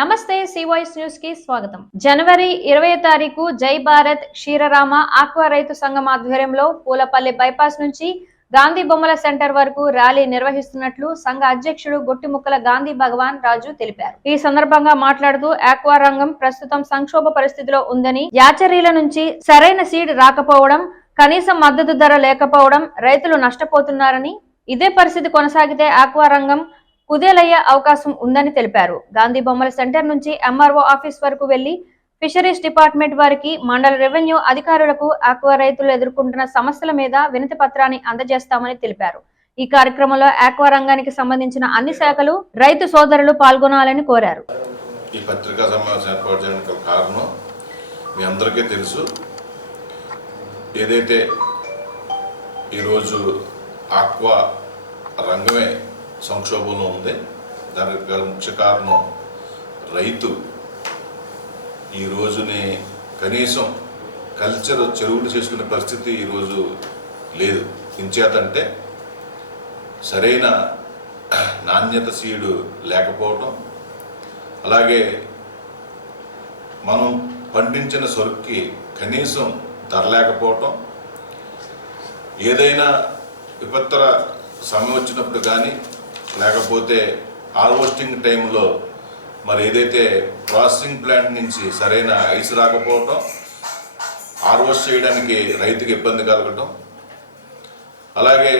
నమస్తే సివాయిస్ న్యూస్ కి స్వాగతం. జనవరి 20వ తారీఖు జై భారత్ క్షీరరామ ఆక్వా రైతు సంఘం ఆధ్వర్యంలో పూలపల్లి బైపాస్ నుంచి గాంధీ బొమ్మల సెంటర్ వరకు ర్యాలీ నిర్వహిస్తున్నట్లు సంఘ అధ్యక్షుడు గొట్టిముక్కల గాంధీ భగవాన్ రాజు తెలిపారు. ఈ సందర్భంగా మాట్లాడుతూ ఆక్వా రంగం ప్రస్తుతం సంక్షోభ పరిస్థితిలో ఉందని, యాచరీల నుంచి సరైన సీడ్ రాకపోవడం, కనీసం మద్దతు ధర లేకపోవడం రైతులు నష్టపోతున్నారని, ఇదే పరిస్థితి కొనసాగితే ఆక్వా రంగం కుదేలయ్యే అవకాశం ఉందని తెలిపారు. గాంధీ బొమ్మల సెంటర్ నుంచి ఎంఆర్ఓ ఆఫీస్ వరకు వెళ్లి ఫిషరీస్ డిపార్ట్మెంట్ వారికి, మండల రెవెన్యూ అధికారులకు ఆక్వా రైతులు ఎదుర్కొంటున్న సమస్యల మీద వినతి పత్రాన్ని అందజేస్తామని తెలిపారు. ఈ కార్యక్రమంలో ఆక్వా రంగానికి సంబంధించిన అన్ని శాఖలు, రైతు సోదరులు పాల్గొనాలని కోరారు. ఈ పత్రికా సమావేశం ఏర్పాటు చేయడానికి కారణం మీ అందరికీ తెలుసు. ఏదైతే ఈరోజు ఆక్వా రంగమే సంక్షోభంలో ఉంది, దానికి గల ముఖ్య కారణం రైతు ఈ రోజుని కనీసం కల్చర్ చెరువులు చేసుకునే పరిస్థితి ఈరోజు లేదు. ఇంచేతంటే సరైన నాణ్యత సీడు లేకపోవటం, అలాగే మనం పండించిన సరుకుకి కనీసం ధర లేకపోవటం, ఏదైనా విపత్తర సమయం వచ్చినప్పుడు కానీ లేకపోతే హార్వెస్టింగ్ టైంలో మరి ఏదైతే ప్రాసెసింగ్ ప్లాంట్ నుంచి సరైన ఐస్ రాకపోవటం, హార్వెస్ట్ చేయడానికి రైతుకి ఇబ్బంది కలగటం, అలాగే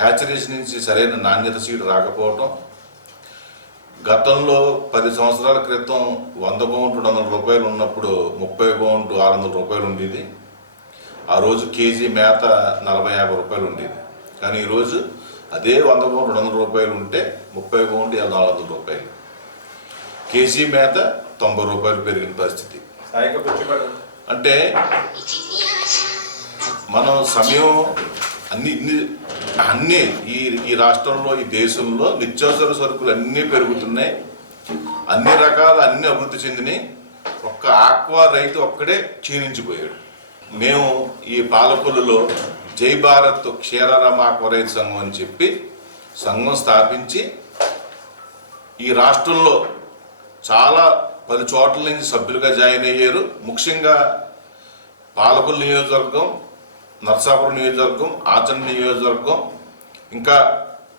హ్యాచరీస్ నుంచి సరైన నాణ్యత సీడ్ రాకపోవటం. గతంలో 10 సంవత్సరాల క్రితం 100 పౌండ్ 200 రూపాయలు ఉన్నప్పుడు 30 పౌండ్ 600 రూపాయలు ఉండేది. ఆ రోజు కేజీ మేత 40-50 రూపాయలు ఉండేది. కానీ ఈరోజు అదే 100 పౌండ్ 200 రూపాయలు ఉంటే 30 పౌండ్ 400 రూపాయలు, కేజీ మేత 90 రూపాయలు పెరిగిన పరిస్థితి. అంటే మనం సమయం అన్నీ ఈ రాష్ట్రంలో, ఈ దేశంలో నిత్యావసర సరుకులు అన్నీ పెరుగుతున్నాయి, అన్ని అభివృద్ధి చెందినాయి. ఒక్క ఆక్వా రైతు ఒక్కడే క్షీణించిపోయాడు. మేము ఈ పాలకొల్లులో జై భారత్ క్షీరరామ ఆక్వా రైతు సంఘం అని చెప్పి సంఘం స్థాపించి ఈ రాష్ట్రంలో చాలా 10 చోట్ల నుంచి సభ్యులుగా జాయిన్ అయ్యారు. ముఖ్యంగా పాలకొల్లు నియోజకవర్గం, నర్సాపురం నియోజకవర్గం, ఆచండ నియోజకవర్గం, ఇంకా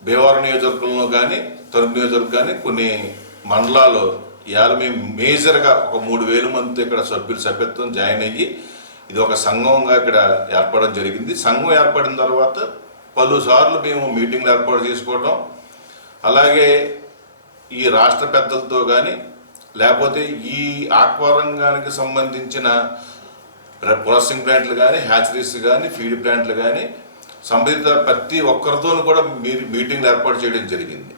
భీమవరం నియోజకవర్గంలో కానీ, తణుకు నియోజకవర్గం కానీ కొన్ని మండలాలు ఇవాళ మేము మేజర్గా ఒక 3000 మందితో ఇక్కడ సభ్యత్వం జాయిన్ అయ్యి ఇది ఒక సంఘంగా ఇక్కడ ఏర్పడడం జరిగింది. సంఘం ఏర్పడిన తర్వాత పలుసార్లు మేము మీటింగ్లు ఏర్పాటు చేసుకోవడం, అలాగే ఈ రాష్ట్ర పెద్దలతో కానీ లేకపోతే ఈ ఆక్వా రంగానికి సంబంధించిన ప్రాసెసింగ్ ప్లాంట్లు కానీ, హ్యాచరీస్ కానీ, ఫీడ్ ప్లాంట్లు కానీ సంబంధిత ప్రతి ఒక్కరితో కూడా మీటింగ్లు ఏర్పాటు చేయడం జరిగింది.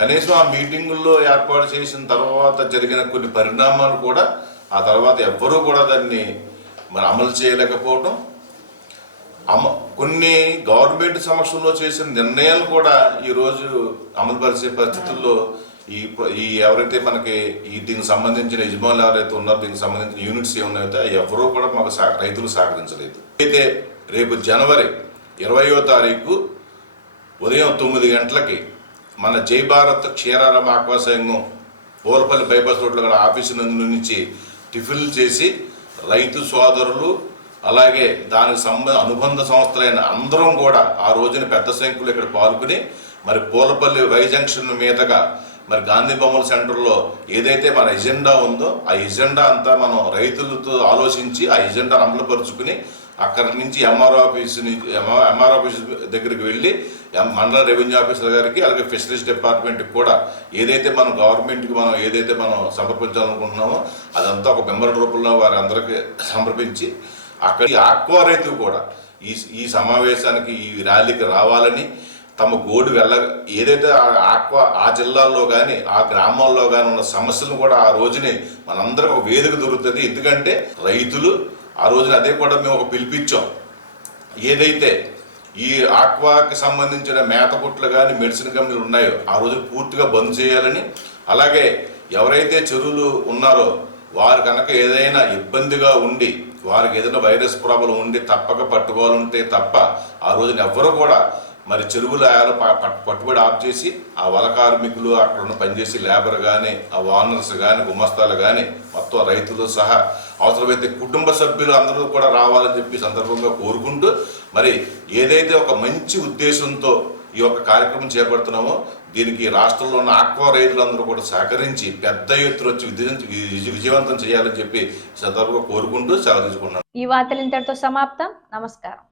కనీసం ఆ మీటింగుల్లో ఏర్పాటు చేసిన తర్వాత జరిగిన కొన్ని పరిణామాలు కూడా ఆ తర్వాత ఎవ్వరూ కూడా దాన్ని మరి అమలు చేయలేకపోవటం, కొన్ని గవర్నమెంట్ సమక్షంలో చేసిన నిర్ణయాలు కూడా ఈరోజు అమలు పరిచే పరిస్థితుల్లో ఈ ఎవరైతే మనకి దీనికి సంబంధించిన యజమానులు ఎవరైతే ఉన్నారో, దీనికి సంబంధించిన యూనిట్స్ ఏమున్నాయో ఎవరూ కూడా మాకు రైతులు సహకరించలేదు. అయితే రేపు జనవరి 20వ తారీఖు ఉదయం 9 గంటలకి మన జై భారత్ క్షీరరామ ఆక్వా సంఘం పూలపల్లి బైపాస్ రోడ్లో గల ఆఫీసు నుంచి టిఫిన్లు చేసి రైతు సోదరులు, అలాగే దానికి అనుబంధ సంస్థలైన అందరం కూడా ఆ రోజున పెద్ద సంఖ్యలో ఇక్కడ పాల్గొని మరి పూలపల్లి వై జంక్షన్ మీదుగా మరి గాంధీ బొమ్మల సెంటర్లో ఏదైతే మన ఎజెండా ఉందో ఆ ఎజెండా అంతా మనం రైతులతో ఆలోచించి ఆ ఎజెండా అమలుపరుచుకుని అక్కడి నుంచి ఎంఆర్ఓ ఆఫీస్ దగ్గరికి వెళ్ళి మండల రెవెన్యూ ఆఫీసర్ గారికి, అలాగే ఫిషరీస్ డిపార్ట్మెంట్కి కూడా ఏదైతే మనం గవర్నమెంట్కి ఏదైతే మనం సమర్పించాలనుకుంటున్నామో అదంతా ఒక మెంబర్ రూపంలో వారి అందరికీ సమర్పించి అక్కడ ఆక్వా రైతు కూడా ఈ సమావేశానికి, ఈ ర్యాలీకి రావాలని తమ గోడు ఏదైతే ఆక్వా ఆ జిల్లాల్లో కానీ ఆ గ్రామాల్లో కానీ ఉన్న సమస్యలను కూడా ఆ రోజునే మనందరికీ ఒక వేదిక దొరుకుతుంది. ఎందుకంటే రైతులు ఆ రోజున అదే కూడా మేము ఒక పిలిపించాం. ఏదైతే ఈ ఆక్వాకి సంబంధించిన మేత పుట్లు కానీ, మెడిసిన్ కంపెనీలు ఉన్నాయో ఆ రోజు పూర్తిగా బంద్ చేయాలని, అలాగే ఎవరైతే చెరువులు ఉన్నారో వారు కనుక ఏదైనా ఇబ్బందిగా ఉండి, వారికి ఏదైనా వైరస్ ప్రాబ్లం ఉండి తప్పక పట్టుకోవాలంటే తప్ప ఆ రోజున ఎవ్వరూ కూడా మరి చెరువుల పట్టుబడి ఆఫ్ చేసి ఆ వల కార్మికులు అక్కడ ఉన్న పనిచేసి లేబర్ కానీ ఆ ఓనర్స్ కానీ గుమస్తాలు కానీ మొత్తం రైతులు సహా అవసరమైతే కుటుంబ సభ్యులు అందరూ కూడా రావాలని చెప్పి సందర్భంగా కోరుకుంటూ మరి ఏదైతే ఒక మంచి ఉద్దేశంతో ఈ యొక్క కార్యక్రమం చేపడుతున్నామో దీనికి రాష్ట్రంలో ఉన్న ఆక్వా రైతులందరూ కూడా సహకరించి పెద్ద ఎత్తున వచ్చి విజయవంతం చేయాలని చెప్పి సందర్భంగా కోరుకుంటూ సెలవు తీసుకున్నాను. ఈ వార్తలు ఇంతటితో సమాప్తం. నమస్కారం.